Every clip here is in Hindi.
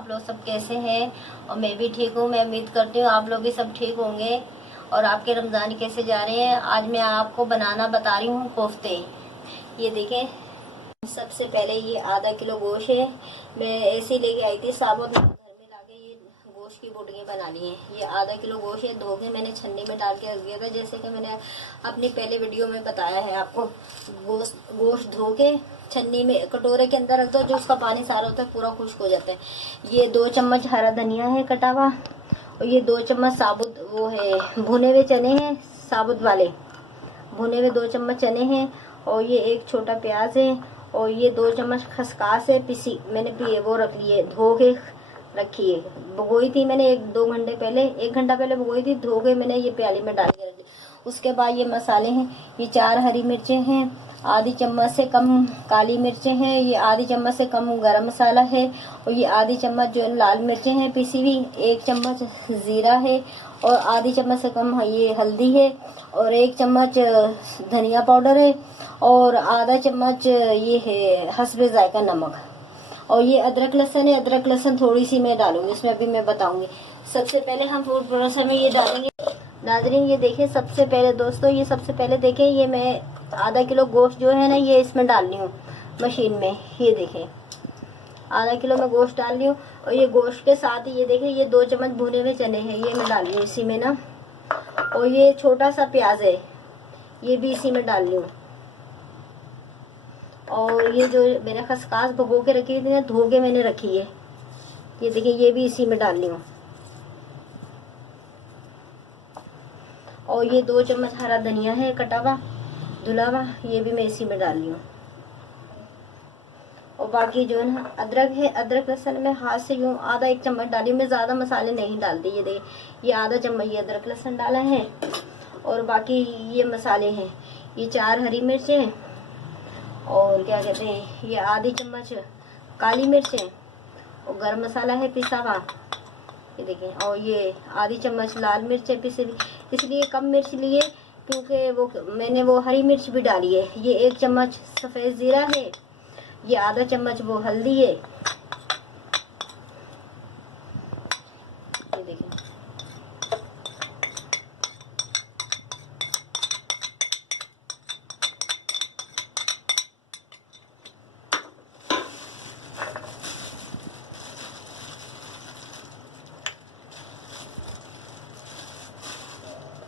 आप लोग सब कैसे हैं। और मैं भी ठीक हूँ। मैं उम्मीद करती हूँ आप लोग भी सब ठीक होंगे। और आपके रमज़ान कैसे जा रहे हैं। आज मैं आपको बनाना बता रही हूँ कोफ्ते। ये देखें, सबसे पहले ये आधा किलो गोश्त है। मैं ऐसे ही लेके आई थी साबुत, घर में लाके ये गोश्त की बोटियाँ बना ली हैं। ये आधा किलो गोश्त है, धो के मैंने छन्नी में डाल के रख दिया था, जैसे कि मैंने अपनी पहले वीडियो में बताया है आपको। गोश्त धो के छन्नी में कटोरे के अंदर रख दो, जो उसका पानी सारा होता है पूरा खुश्क हो जाता है। ये 2 चम्मच हरा धनिया है कटा हुआ, और ये 2 चम्मच साबुत वो है भुने हुए चने हैं, साबुत वाले भुने हुए 2 चम्मच चने हैं। और ये 1 छोटा प्याज है, और ये 2 चम्मच खसकास है पिसी, मैंने वो रख ली है, धो के रखी है। भिगोई थी मैंने 1-2 घंटे पहले, 1 घंटा पहले भिगोई थी, धो के मैंने ये प्याली में डाल के रख दी। उसके बाद ये मसाले हैं, ये 4 हरी मिर्चें हैं, आधी चम्मच से कम काली मिर्चें हैं, ये आधी चम्मच से कम गरम मसाला है, और ये आधी चम्मच जो लाल मिर्चें हैं पिसी हुई, 1 चम्मच ज़ीरा है, और आधी चम्मच से कम ये हल्दी है, और 1 चम्मच धनिया पाउडर है, और आधा चम्मच ये है हस्बे जायका नमक। और ये अदरक लहसुन है, अदरक लहसुन थोड़ी सी मैं डालूंगी इसमें, अभी मैं बताऊंगी। सबसे पहले हम फूड प्रोसेसर में ये डालेंगे। नाजरीन ये देखें, सबसे पहले दोस्तों, ये सबसे पहले देखें, ये मैं आधा किलो गोश्त जो है ना, ये इसमें डाल रही हूँ मशीन में। ये देखें, आधा किलो में गोश्त डाल रही हूँ, और ये गोश्त के साथ ही ये देखें, ये 2 चम्मच भुने हुए चने हैं, ये मैं डाल रही हूँ इसी में ना। और ये छोटा सा प्याज है, ये भी इसी में डाल रही हूँ। और ये जो मैंने खसकास भिगो के रखी थी ना, धो के मैंने रखी है, ये देखिए, ये भी इसी में डाल रही हूँ। और ये 2 चम्मच हरा धनिया है कटा हुआ धुला हुआ, ये भी मैं इसी में डाल रही हूँ। और बाकी जो है ना अदरक है, अदरक लहसुन में हाथ से यूँ आधा 1 चम्मच डाली, मैं ज़्यादा मसाले नहीं डालती। ये देखिए, ये आधा चम्मच ये अदरक लहसुन डाला है। और बाकी ये मसाले हैं, ये 4 हरी मिर्चें, और क्या कहते हैं, ये आधी चम्मच काली मिर्चें, और गरम मसाला है पिसा हुआ, ये देखें। और ये आधी चम्मच लाल मिर्च है पिसी, इसलिए कम मिर्च लिए क्योंकि वो मैंने वो हरी मिर्च भी डाली है। ये 1 चम्मच सफ़ेद ज़ीरा है, ये आधा चम्मच वो हल्दी है, ये देखें।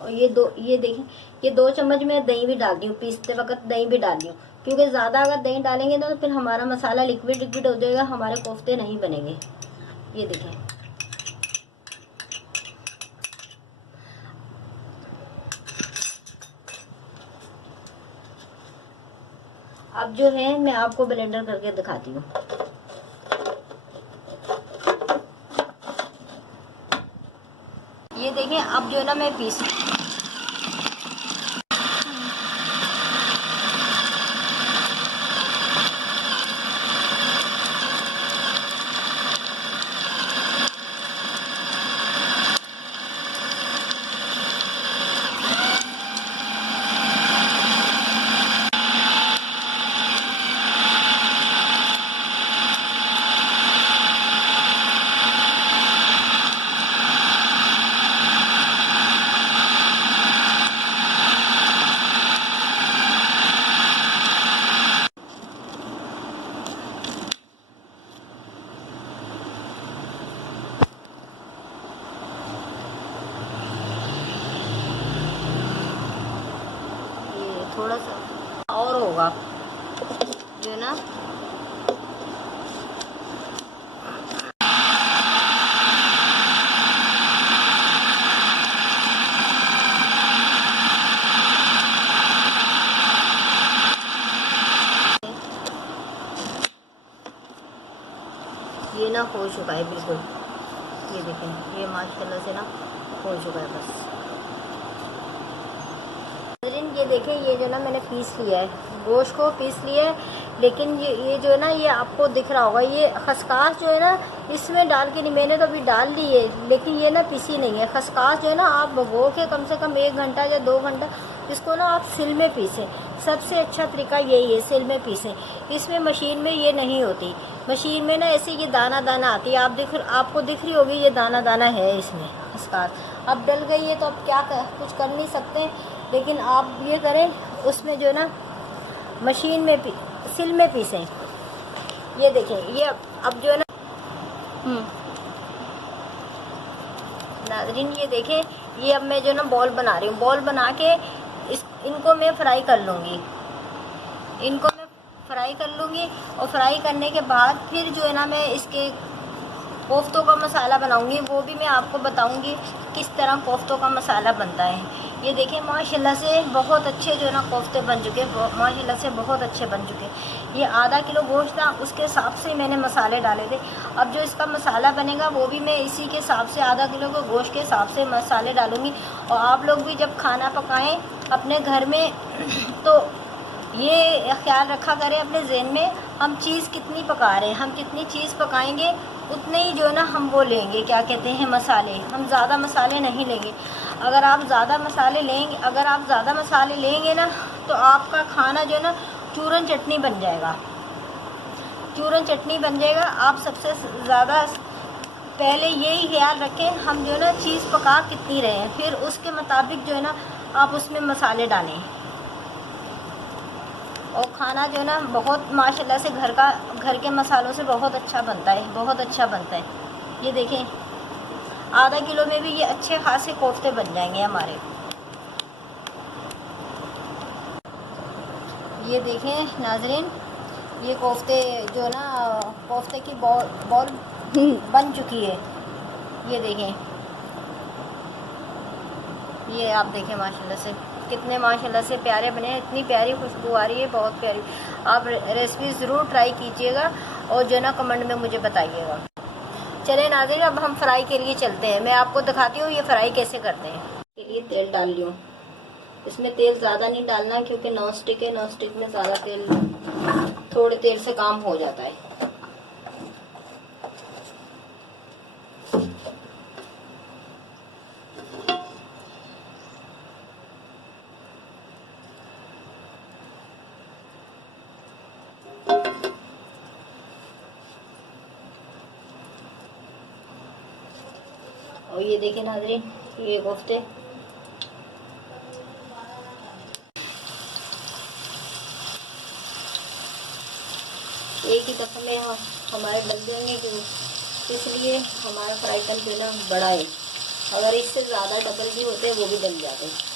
और ये देखें, ये 2 चम्मच मैं दही भी डाल दी हूँ, पीसते वक्त दही भी डाल दी हूँ, क्योंकि ज़्यादा अगर दही डालेंगे तो फिर हमारा मसाला लिक्विड लिक्विड हो जाएगा, हमारे कोफ्ते नहीं बनेंगे। ये देखें, अब जो है मैं आपको ब्लेंडर करके दिखाती हूँ। ये देखें, अब जो है ना मैं पीस, थोड़ा सा और होगा जो है ना। ये ना हो चुका है बिल्कुल, ये देखें, ये माशाल्लाह से ना हो चुका है बस। ये देखें, ये जो ना मैंने पीस लिया है, गोश्त को पीस लिया है, लेकिन ये जो है ना, ये आपको दिख रहा होगा, ये खसकास जो है ना इसमें डाल के नहीं, मैंने तो अभी डाल ली है, लेकिन ये ना पिसी नहीं है। खसकास जो है ना आप भगो के कम से कम 1 घंटा या 2 घंटा इसको ना आप सिल में पीसें। सबसे अच्छा तरीका यही है, सिल में पीसें। इसमें मशीन में ये नहीं होती, मशीन में ना ऐसे ये दाना दाना आती है, आपको दिख रही होगी, ये दाना दाना है इसमें इसका। अब डल गई है तो अब कुछ कर नहीं सकते, लेकिन आप ये करें उसमें जो ना मशीन में सिल में पीसें। ये देखें, ये अब जो है ना नाज़रीन ये देखें, ये अब मैं जो ना बॉल बना रही हूँ। बॉल बना के इनको मैं फ्राई कर लूँगी, इनको मैं फ्राई कर लूँगी। और फ्राई करने के बाद फिर जो है ना मैं इसके कोफ्तों का मसाला बनाऊँगी, वो भी मैं आपको बताऊँगी किस तरह कोफ्तों का मसाला बनता है। ये देखें माशाल्लाह से बहुत अच्छे जो है ना कोफ्ते बन चुके, माशाल्लाह से बहुत अच्छे बन चुके। ये आधा किलो गोश्त था, उसके हिसाब से मैंने मसाले डाले थे। अब जो इसका मसाला बनेगा वो भी मैं इसी के हिसाब से, आधा किलो के गोश्त के हिसाब से मसाले डालूँगी। और आप लोग भी जब खाना पकाएं अपने घर में तो ये ख्याल रखा करें अपने ज़हन में, हम चीज़ कितनी पका रहे हैं, हम कितनी चीज़ पकाएंगे उतने ही जो है ना हम वो लेंगे, क्या कहते हैं, मसाले। हम ज़्यादा मसाले नहीं लेंगे। अगर आप ज़्यादा मसाले लेंगे ना तो आपका खाना जो है ना चूरन चटनी बन जाएगा, चूरन चटनी बन जाएगा। आप सबसे ज़्यादा पहले यही ख्याल रखें हम जो है ना चीज़ पका कितनी रहे हैं, फिर उसके मुताबिक जो है ना आप उसमें मसाले डालें। और खाना जो है ना बहुत माशाल्लाह से घर के मसालों से बहुत अच्छा बनता है, बहुत अच्छा बनता है। ये देखें आधा किलो में भी ये अच्छे खासे कोफ्ते बन जाएंगे हमारे। ये देखें नाज़रीन, ये कोफ्ते जो है ना कोफ्ते की बॉल बन चुकी है। ये देखें, ये आप देखें माशाल्लाह से कितने माशाल्लाह से प्यारे बने हैं, इतनी प्यारी खुशबू आ रही है, बहुत प्यारी। आप रेसिपी ज़रूर ट्राई कीजिएगा और जो ना कमेंट में मुझे बताइएगा। चले नाज़रीन, अब हम फ्राई के लिए चलते हैं। मैं आपको दिखाती हूँ ये फ्राई कैसे करते हैं। के लिए तेल डाल ली हूँ, इसमें तेल ज़्यादा नहीं डालना क्योंकि नॉन स्टिक है, नॉन स्टिक में ज़्यादा तेल, थोड़े तेल से काम हो जाता है। और ये देखिए नाज़रीन, ये कोफ्ते एक ही दफ़े में हमारे डल जाएंगे, इसलिए हमारा फ्राई पैन जो है ना बड़ा है। अगर इससे ज़्यादा डबल भी होते हैं वो भी डल जाते हैं।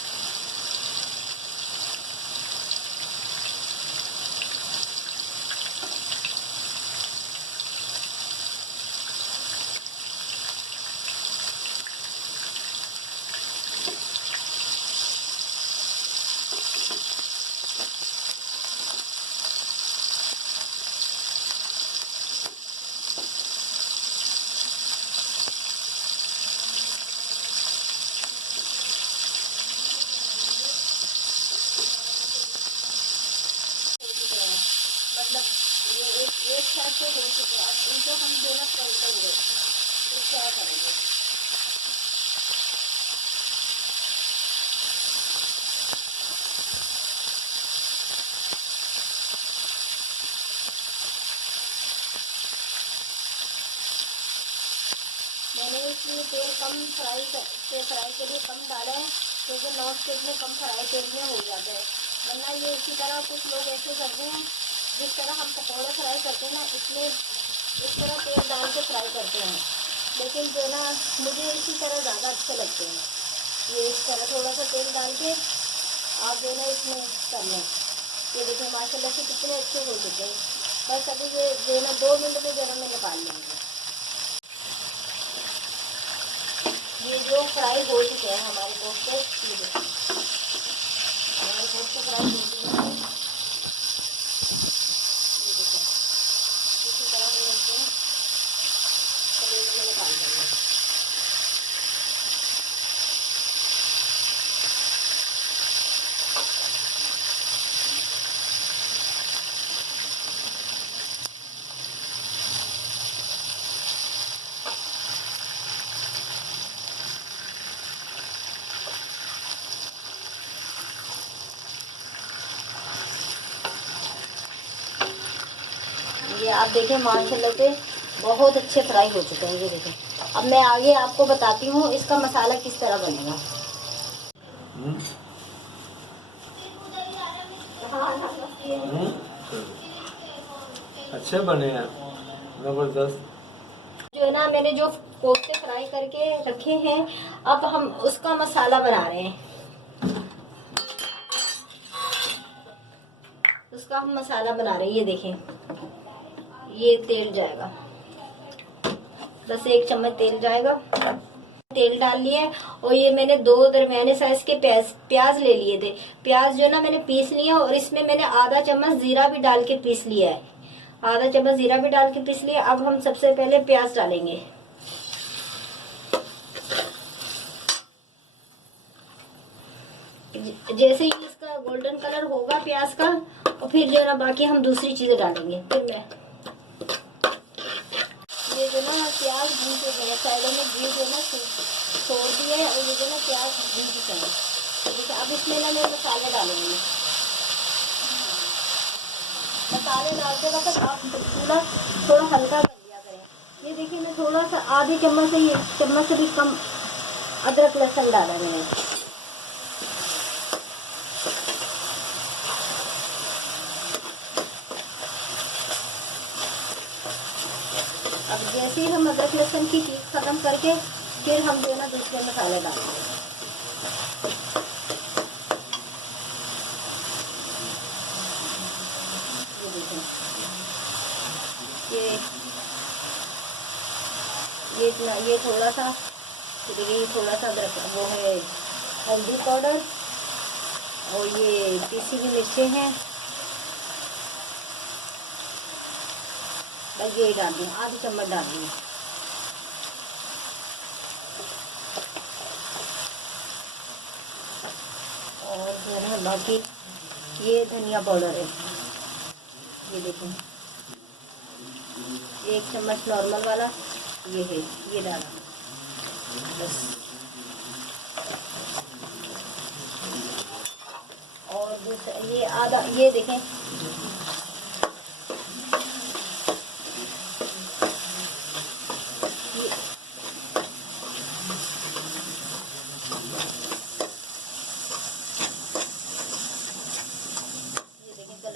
मतलब ये एक साइड से हो चुके हैं, इनको हम जो है फ्राई करेंगे। तो क्या करेंगे, मैंने इसलिए तेल कम फ्राई के लिए कम डाला है क्योंकि नॉन स्टिक में कम फ्राई तेल में हो जाता है। वरना ये इसी तरह कुछ लोग ऐसे करते हैं, जिस तरह हम पकौड़े फ्राई करते हैं ना, इसमें इस तरह तेल डाल के फ्राई करते हैं। लेकिन जो ना मुझे इसी तरह ज़्यादा अच्छे लगते हैं। ये इस तरह थोड़ा सा तेल डाल के आप जो ना इसमें कर लें। ये देखिए माशाल्लाह से कितने अच्छे हो चुके हैं। बस अभी ये जो ना 2 मिनट में जो है मैं निकाल लूँगी। ये जो फ्राई हो चुके हैं हमारे कोफ्ते, हमारे कोफ्ते फ्राई हो चुके हैं। ये देखो इसी तरह हम इनको प्लेट में निकाल देंगे। आप देखें माशाल्लाह से बहुत अच्छे फ्राई हो चुके हैं। ये देखें, अब मैं आगे आपको बताती हूँ इसका मसाला किस तरह बनेगा। अच्छे बने हैं, जबरदस्त। जो है ना मैंने जो कोफ्ते फ्राई करके रखे हैं, अब हम उसका मसाला बना रहे हैं। उसका हम मसाला बना रहे हैं। ये देखें, ये तेल जाएगा, बस 1 चम्मच तेल जाएगा। तेल डाल लिया है और ये मैंने 2 दरमियाने साइज के प्याज ले लिए थे। प्याज जो ना मैंने पीस लिया और इसमें मैंने आधा चम्मच जीरा भी डाल के पीस लिया है। आधा चम्मच जीरा भी डाल के पीस लिया। अब हम सबसे पहले प्याज डालेंगे। जैसे ही इसका गोल्डन कलर होगा प्याज का, और फिर जो है ना बाकी हम दूसरी चीजें डालेंगे। फिर मैं ये जो ना प्याज भून के गया, साइडों में घी जो ना छोड़ दिया है और ये जो ना प्याज भून चुके हैं। देखिए अब इसमें ना मैं मसाले डालूंगी। मसाले डालते वक्त आप चूल्हा थोड़ा हल्का कर लिया करें। ये देखिए मैं थोड़ा सा आधे चम्मच से, 1 चम्मच से भी कम अदरक लहसुन डाला मैंने। अब जैसे ही हम अदरक लहसुन की पीस खत्म करके फिर हम जो है ना दूसरे मसाले डालेंगे। ये देखें, ये थोड़ा सा, देखिए ये थोड़ा सा अदरक वो है हल्दी पाउडर, और ये पीसी हुई मिर्चें हैं, बस यही डाल दूँ, आधी चम्मच डाल दूँ। और जो है ना बाकी ये धनिया पाउडर है। ये देखें 1 चम्मच नॉर्मल वाला ये है, ये डाला बस। और दूसरा ये आधा, ये देखें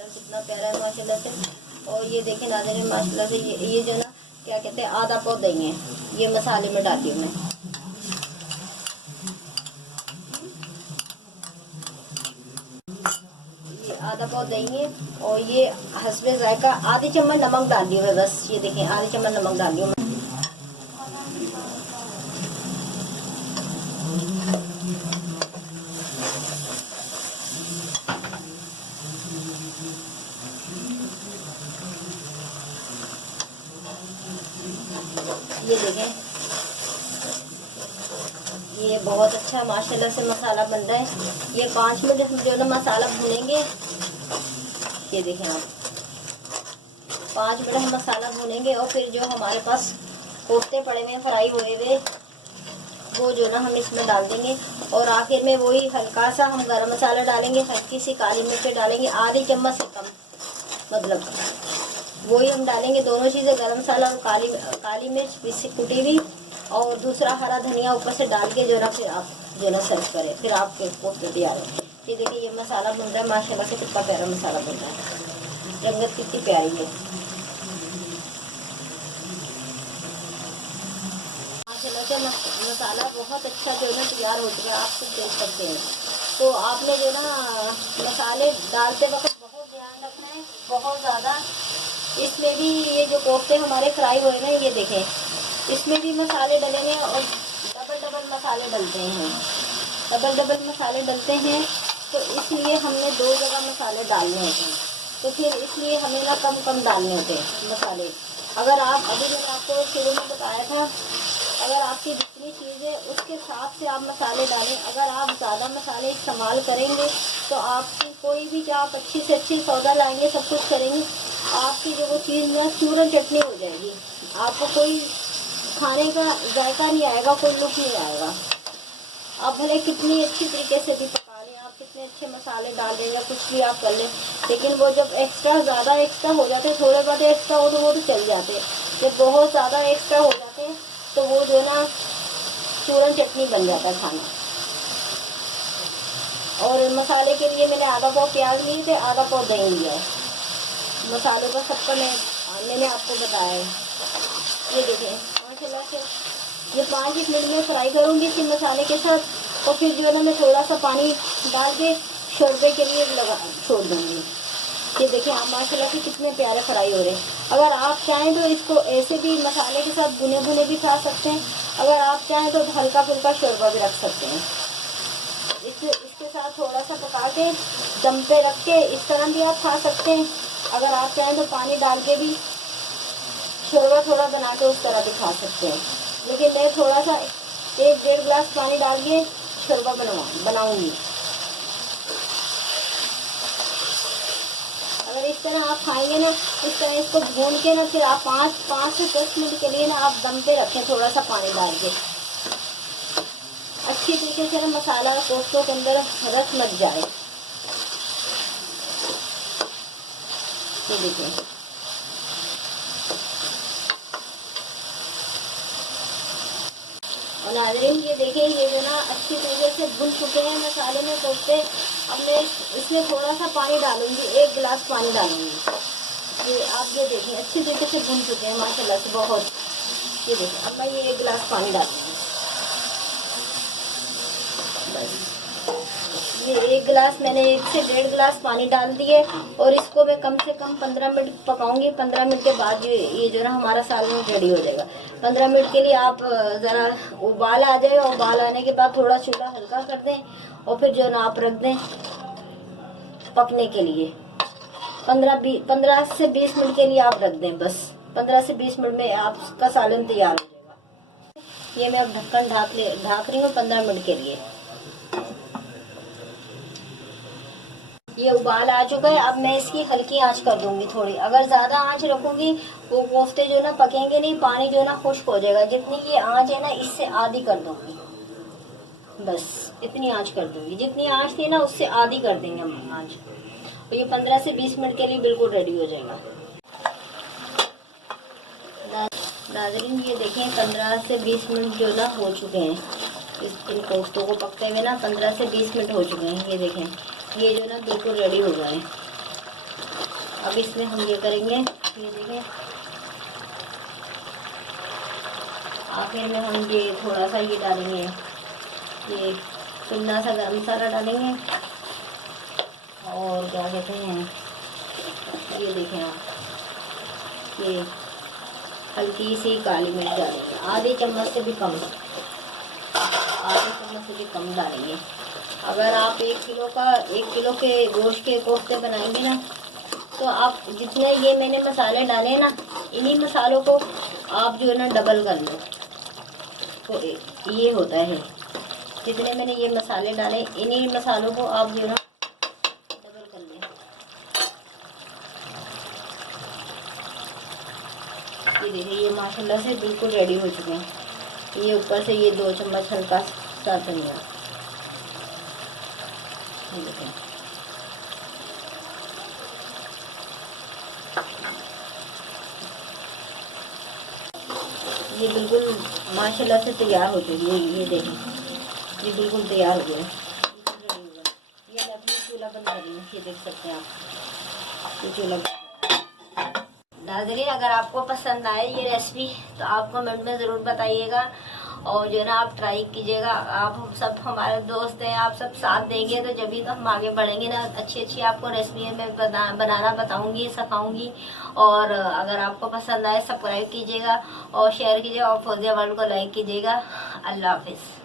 कितना प्यारा है माशाल्लाह से। और ये देखें नाज़रीन माशाल्लाह से, ये जो ना क्या कहते हैं आधा पाव दही है, ये मसाले में डाली हूँ मैं। ये आधा पाव दही है और ये हस्बे जायका आधी चम्मच नमक डाल दी है बस। ये देखें आधी चम्मच नमक डाल दी हूँ। ये देखें ये बहुत अच्छा माशाल्लाह से मसाला बन रहा है। ये 5 मिनट हम जो ना मसाला भूनेंगे। ये देखें आप 5 मिनट हम मसाला भूनेंगे और फिर जो हमारे पास कोफ्ते पड़े हुए फ्राई हुए हुए वो जो ना हम इसमें डाल देंगे। और आखिर में वही हल्का सा हम गरम मसाला डालेंगे, हल्की सी काली मिर्च डालेंगे, आधी चम्मच से कम, मतलब वही हम डालेंगे। दोनों चीज़ें गरम मसाला और काली मिर्च पीसी कुटी हुई, और दूसरा हरा धनिया ऊपर से डाल के जो ना फिर आप जो ना सर्व करें। फिर आपके कोफ्ते तैयार है। ये देखिए ये मसाला बन रहा है माशाल्लाह से, कितना प्यारा मसाला बन रहा है, रंगत कितनी प्यारी है माशाल्लाह से। मसाला बहुत अच्छा जो ना तैयार हो चुका है, आप खुद देख सकते हैं। तो आपने जो ना मसाले डालते वक्त बहुत ध्यान रखना है, बहुत ज़्यादा। इसमें भी ये जो कोफ्ते हमारे फ्राई हुए ना, ये देखें इसमें भी मसाले डलेंगे और डबल मसाले डलते हैं, डबल मसाले डलते हैं। तो इसलिए हमने 2 जगह मसाले डालने होते हैं, तो फिर इसलिए हमें ना कम डालने होते हैं मसाले। अगर आप अभी मैंने आपको शुरू में बताया था, अगर आपकी जितनी चीज़ें उसके हिसाब से आप मसाले डालें। अगर आप ज़्यादा मसाले इस्तेमाल करेंगे तो आपकी कोई भी जो आप अच्छी से अच्छी सौदा लाएंगे, सब कुछ करेंगे, आपकी जो वो चीज़ में चूरन चटनी हो जाएगी। आपको कोई खाने का जायका नहीं आएगा, कोई लुक नहीं आएगा। आप भले कितनी अच्छी तरीके से भी पका लें, आप आप कितने अच्छे मसाले डाल दें या कुछ भी आप कर लें, लेकिन वो जब ज़्यादा एक्स्ट्रा हो जाते हैं, थोड़े बहुत एक्स्ट्रा हो तो वो तो चल जाते हैं। जब बहुत ज़्यादा एक्स्ट्रा हो जाते हैं तो वो जो है ना चूरन चटनी बन जाता है खाना। और मसाले के लिए मैंने आधा पाव प्याज लिए थे, आधा पाव दही लिया है। मसाले का सबका मैंने आपको बताया है। ये देखें माशाल्लाह से ये 5 मिनट में फ्राई करूँगी इसी मसाले के साथ, और फिर जो है ना मैं थोड़ा सा पानी डाल के शोरबे के लिए छोड़ दूँगी। ये देखें आप माशाल्लाह से कितने प्यारे फ्राई हो रहे हैं। अगर आप चाहें तो इसको ऐसे भी मसाले के साथ भुने भुने भी खा सकते हैं, अगर आप चाहें तो हल्का फुल्का शोरबा भी रख सकते हैं। इसके साथ थोड़ा सा पका के दम पे रख के इस तरह भी आप खा सकते हैं। अगर आप चाहें तो पानी डाल के भी शोरबा थोड़ा बना के उस तरह भी खा सकते हैं, लेकिन मैं थोड़ा सा 1-1.5 गिलास पानी डाल के शोरबा बनाऊंगी। अगर इस तरह आप खाएंगे ना, इस तरह इसको भून के ना, फिर आप 5 से 10 मिनट के लिए ना आप दम पे रखें थोड़ा सा पानी डाल के, अच्छी तरीके से ना मसाला कोफ्तों के अंदर रस मच जाए। ये देखिए और नाज़रीन ये देखिए ये जो ना अच्छी तरीके से भुन चुके हैं मसाले में कोफ्ते। अब मैं इसमें थोड़ा सा पानी डालूंगी, 1 गिलास पानी डालूंगी। ये आप ये देखिए अच्छी तरीके से भुन चुके हैं माशाल्लाह से बहुत। ये देखिए अब मैं ये 1 गिलास पानी डालूंगी। ये 1 गिलास मैंने 1 से 1.5 गिलास पानी डाल दिए, और इसको मैं कम से कम 15 मिनट पकाऊंगी। 15 मिनट के बाद ये जो ना हमारा सालन रेडी हो जाएगा। 15 मिनट के लिए आप ज़रा उबाल आ जाएगा, उबाल आने के बाद थोड़ा चूल्हा हल्का कर दें, और फिर जो ना आप रख दें पकने के लिए। 15 से 20 मिनट के लिए आप रख दें, बस 15 से 20 मिनट में आपका सालन तैयार हो जाएगा। ये मैं अब ढक्कन ढाक रही हूँ 15 मिनट के लिए। ये उबाल आ चुका है, अब मैं इसकी हल्की आंच कर दूंगी थोड़ी। अगर ज़्यादा आंच रखूंगी वो कोफ्ते जो ना पकेंगे नहीं, पानी जो ना खुश्क हो जाएगा। जितनी ये आंच है ना इससे आधी कर दूंगी, बस इतनी आंच कर दूंगी। जितनी आंच थी ना उससे आधी कर देंगे हम आंच। तो ये 15 से 20 मिनट के लिए बिल्कुल रेडी हो जाएगा। नाज़रीन ये देखें 15 से 20 मिनट जो ना हो चुके हैं, इन कोफ्तों को पकते हुए ना 15 से 20 मिनट हो चुके हैं। ये देखें ये जो ना बिल्कुल रेडी हो गए। अब इसमें हम ये करेंगे, ये देखें आखिर में हम ये थोड़ा सा ये डालेंगे, ये चुना सा गरम मसाला डालेंगे, और क्या कहते हैं ये देखें आप ये हल्की सी काली मिर्च डालेंगे, आधे चम्मच से भी कम, आधे चम्मच से भी कम डालेंगे। अगर आप 1 किलो के गोश्त के कोफ्ते बनाएंगे ना, तो आप जितने ये मैंने मसाले डाले ना, इन्हीं मसालों को आप जो है ना डबल कर लो। तो ये होता है, जितने मैंने ये मसाले डाले इन्हीं मसालों को आप जो है ना डबल कर लें। ये देखिए ये माशाल्लाह से बिल्कुल रेडी हो चुके हैं। ये ऊपर से ये 2 चम्मच हल्का सा धनिया, ये बिल्कुल माशाल्लाह से तैयार हो चुकी है। ये देखें ये बिल्कुल तैयार हो गया है। ये मैं अपनी चूल्हा बंद कर रही हूँ, ये देख सकते हैं आप ये चूल्हा। नाज़रीन अगर आपको पसंद आए ये रेसिपी तो आप कमेंट में ज़रूर बताइएगा, और जो है ना आप ट्राई कीजिएगा। आप सब हमारे दोस्त हैं, आप सब साथ देंगे तो जब भी तो हम आगे बढ़ेंगे ना। अच्छी आपको रेसिपी मैं बनाना बताऊंगी, सिखाऊंगी। और अगर आपको पसंद आए सब्सक्राइब कीजिएगा और शेयर कीजिएगा, और फौजिया वर्ल्ड को लाइक कीजिएगा। अल्लाह हाफिज़।